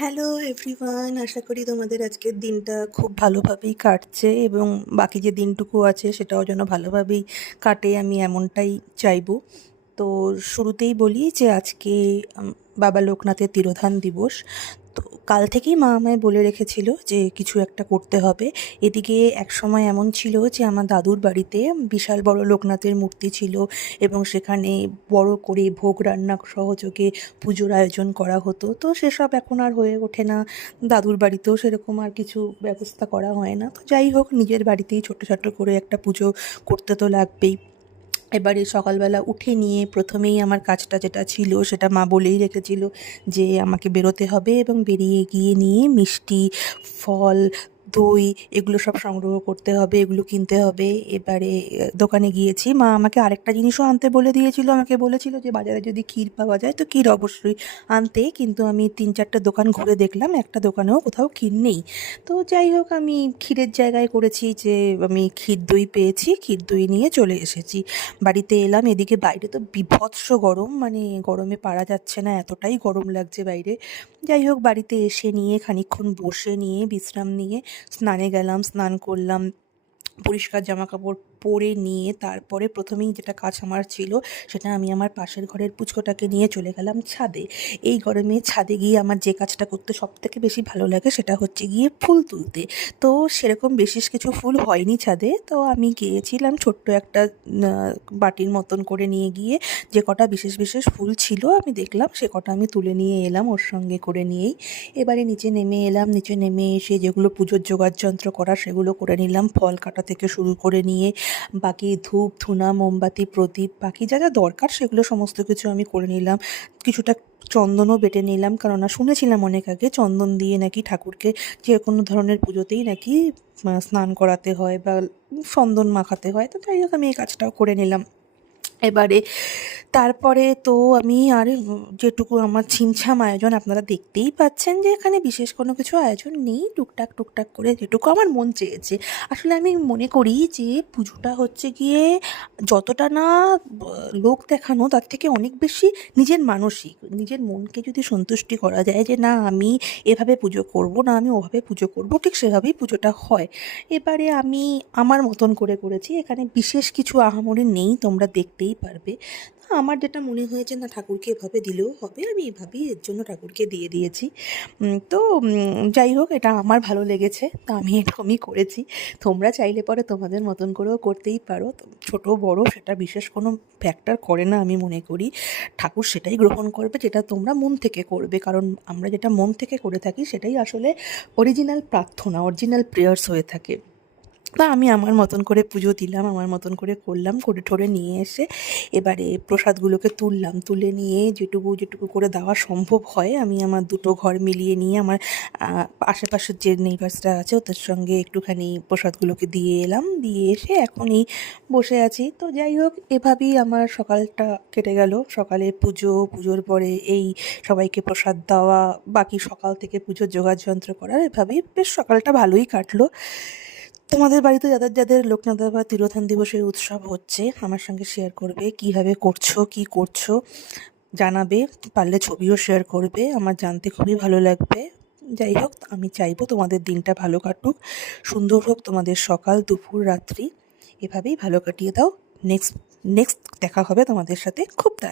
Hello everyone, আশা করি তোমাদের আজকের দিনটা খুব ভালোভাবেই কাটছে এবং বাকি যে দিনটুকু আছে সেটাও যেন ভালোভাবেই কাটে, আমি এমনটাই চাইবো। তো শুরুতেই বলি যে আজকে বাবা লোকনাথের তিরোধান দিবস। তো কাল থেকেই মা আমায় বলে রেখেছিল যে কিছু একটা করতে হবে। এদিকে একসময় এমন ছিল যে আমার দাদুর বাড়িতে বিশাল বড় লোকনাথের মূর্তি ছিল এবং সেখানে বড় করে ভোগ রান্না সহযোগে পুজোর আয়োজন করা হতো। তো সেসব এখন আর হয়ে ওঠে না, দাদুর বাড়িতেও সেরকম আর কিছু ব্যবস্থা করা হয় না। তো যাই হোক, নিজের বাড়িতেই ছোটো ছোটো করে একটা পুজো করতে তো লাগবেই। এবারে সকালবেলা উঠে নিয়ে প্রথমেই আমার কাজটা যেটা ছিল সেটা মা বলেই রেখেছিল যে আমাকে বেরোতে হবে এবং বেরিয়ে গিয়ে নিয়ে মিষ্টি, ফল, দই এগুলো সব সংগ্রহ করতে হবে, এগুলো কিনতে হবে। এবারে দোকানে গিয়েছি, মা আমাকে আরেকটা জিনিসও আনতে বলে দিয়েছিল। আমাকে বলেছিল যে বাজারে যদি ক্ষীর পাওয়া যায় তো ক্ষীর অবশ্যই আনতে, কিন্তু আমি 3-4টা দোকান ঘুরে দেখলাম, একটা দোকানেও কোথাও ক্ষীর নেই। তো যাই হোক, আমি ক্ষীরের জায়গায় করেছি যে আমি ক্ষীর দই পেয়েছি, ক্ষীর দই নিয়ে চলে এসেছি। বাড়িতে এলাম, এদিকে বাইরে তো বীভৎস গরম, মানে গরমে পারা যাচ্ছে না, এতটাই গরম লাগছে বাইরে। যাই হোক, বাড়িতে এসে নিয়ে খানিকক্ষণ বসে নিয়ে বিশ্রাম নিয়ে স্নানে গেলাম, স্নান করলাম, পরিষ্কার জামাকাপড় পরে নিয়ে তারপরে প্রথমেই যেটা কাজ আমার ছিল সেটা আমি আমার পাশের ঘরের পুচকোটাকে নিয়ে চলে গেলাম ছাদে। এই গরমে ছাদে গিয়ে আমার যে কাজটা করতে সবথেকে বেশি ভালো লাগে সেটা হচ্ছে গিয়ে ফুল তুলতে। তো সেরকম বিশেষ কিছু ফুল হয়নি ছাদে, তো আমি গিয়েছিলাম ছোট্ট একটা বাটির মতন করে নিয়ে গিয়ে যে কটা বিশেষ বিশেষ ফুল ছিল আমি দেখলাম সে কটা আমি তুলে নিয়ে এলাম ওর সঙ্গে করে নিয়েই। এবারে নিচে নেমে এলাম, নিচে নেমে এসে যেগুলো পুজোর যোগাড়যন্ত্র করা সেগুলো করে নিলাম, ফল কাটা থেকে শুরু করে নিয়ে বাকি ধূপ ধুনা মোমবাতি প্রদীপ বাকি যা যা দরকার সেগুলো সমস্ত কিছু আমি করে নিলাম। কিছুটা চন্দনও বেটে নিলাম, কেননা শুনেছিলাম অনেক আগে চন্দন দিয়ে নাকি ঠাকুরকে যে কোনো ধরনের পুজোতেই নাকি স্নান করাতে হয় বা চন্দন মাখাতে হয়। তো যাই হোক, আমি এই কাজটাও করে নিলাম। এবারে তারপরে তো আমি আর যেটুকু আমার ছিমছাম আয়োজন, আপনারা দেখতেই পাচ্ছেন যে এখানে বিশেষ কোনো কিছু আয়োজন নেই, টুকটাক টুকটাক করে যেটুকু আমার মন চেয়েছে। আসলে আমি মনে করি যে পুজোটা হচ্ছে গিয়ে যতটা না লোক দেখানো, তার থেকে অনেক বেশি নিজের মানসিক, নিজের মনকে যদি সন্তুষ্টি করা যায় যে না আমি এভাবে পুজো করব, না আমি ওভাবে পুজো করব, ঠিক সেভাবেই পুজোটা হয়। এবারে আমি আমার মতন করে করেছি, এখানে বিশেষ কিছু আহামরি নেই, তোমরা দেখতেই পারবে। তো আমার যেটা মনে হয়েছে না ঠাকুরকে এভাবে দিলেও হবে, আমি এভাবেই এর জন্য ঠাকুরকে দিয়ে দিয়েছি। তো যাই হোক, এটা আমার ভালো লেগেছে, তো আমি এরকমই করেছি। তোমরা চাইলে পরে তোমাদের মতন করেও করতেই পারো, তো ছোট বড় সেটা বিশেষ কোনো ফ্যাক্টর করে না আমি মনে করি। ঠাকুর সেটাই গ্রহণ করবে যেটা তোমরা মন থেকে করবে, কারণ আমরা যেটা মন থেকে করে থাকি সেটাই আসলে অরিজিনাল প্রার্থনা, অরিজিনাল প্রেয়ার্স হয়ে থাকে। বা আমি আমার মতন করে পুজো দিলাম, আমার মতন করে করলাম, করে ঠোরে নিয়ে এসে এবারে প্রসাদগুলোকে তুললাম, তুলে নিয়ে যেটুকু যেটুকু করে দেওয়া সম্ভব হয় আমি আমার দুটো ঘর মিলিয়ে নিয়ে আমার আশেপাশের যে নেইবার্সরা আছে ওদের সঙ্গে একটুখানি প্রসাদগুলোকে দিয়ে এলাম, দিয়ে এসে এখনই বসে আছি। তো যাই হোক, এভাবেই আমার সকালটা কেটে গেল। সকালে পুজো, পুজোর পরে এই সবাইকে প্রসাদ দেওয়া, বাকি সকাল থেকে পুজোর যোগাড়যন্ত্র করা, এভাবেই বেশ সকালটা ভালোই কাটলো। তোমাদের বাড়িতে যাদের যাদের লোকনাথ বা তিরোধান দিবসের উৎসব হচ্ছে আমার সঙ্গে শেয়ার করবে, কীভাবে করছো, কী করছো জানাবে, পারলে ছবিও শেয়ার করবে, আমার জানতে খুবই ভালো লাগবে। যাই হোক, আমি চাইবো তোমাদের দিনটা ভালো কাটুক, সুন্দর হোক তোমাদের সকাল, দুপুর, রাত্রি, এভাবেই ভালো কাটিয়ে দাও। নেক্সট নেক্সট দেখা হবে তোমাদের সাথে খুব তাড়াতাড়ি।